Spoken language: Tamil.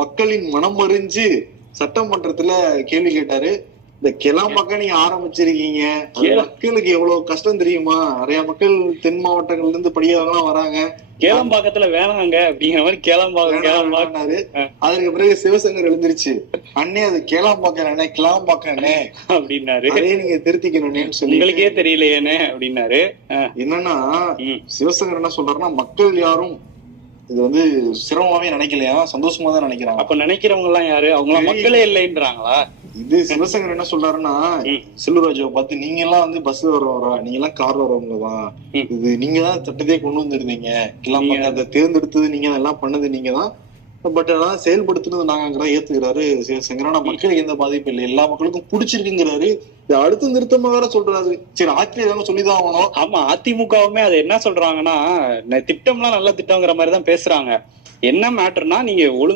மக்களின் மனம் அறிஞ்சு சட்டமன்றத்துல கேள்வி கேட்டாரு. இந்த கிளாம்பாக்கம் நீங்க ஆரம்பிச்சிருக்கீங்க, மக்களுக்கு எவ்வளவு கஷ்டம் தெரியுமா? நிறைய மக்கள் தென் மாவட்டங்கள்ல இருந்து படிக்கிறவங்க வராங்க. கேளம்பாக்கத்துல வேணாங்க அப்படிங்கிற மாதிரி கேளம்பாக்கம். அதுக்கு பிறகு சிவசங்கர் எழுந்திருச்சு, அண்ணே அது கேளம்பாக்கம் கிளாம்பாக்கம் அப்படின்னாரு. அதே நீங்க திருத்திக்கணும்னு சொல்லி உங்களுக்கே தெரியலையேன்னு அப்படின்னாரு. என்னன்னா சிவசங்கர் என்ன சொல்றாருன்னா, மக்கள் யாரும் இது வந்து சிரமமாவே நினைக்கலையா, சந்தோஷமா தான் நினைக்கிறாங்க. அப்ப நினைக்கிறவங்க எல்லாம் யாரு? அவங்க மக்களே இல்லைன்றாங்களா? இது சிவசங்கர் என்ன சொல்றாருன்னா, செல்வராஜாவை பார்த்து, நீங்க எல்லாம் வந்து பஸ்ல வரவரா, நீங்க எல்லாம் கார்ல வரவங்கதான், இது நீங்க தான் சட்டத்தையே கொண்டு வந்திருந்தீங்க, கிளாம்பாக்கம் அதை தேர்ந்தெடுத்தது நீங்க, எல்லாம் பண்ணது நீங்க தான், பட் அதெல்லாம் செயல்படுத்தினது நாங்கிற ஏத்துக்கிறாரு சிவசங்கர். ஆனா மக்களுக்கு எந்த பாதிப்பு இல்லை, எல்லா மக்களுக்கும் பிடிச்சிருக்குங்கிறாரு. அடுத்த நிறுத்தமா வேற சொல்றாரு. சரி, ஆட்சியர் சொல்லிதான் ஆகணும். ஆமா, அதிமுகவுமே அது என்ன சொல்றாங்கன்னா, திட்டம்லாம் நல்ல திட்டம்ங்கிற மாதிரி தான் பேசுறாங்க. என்ன மேட்டர்னா, நீங்க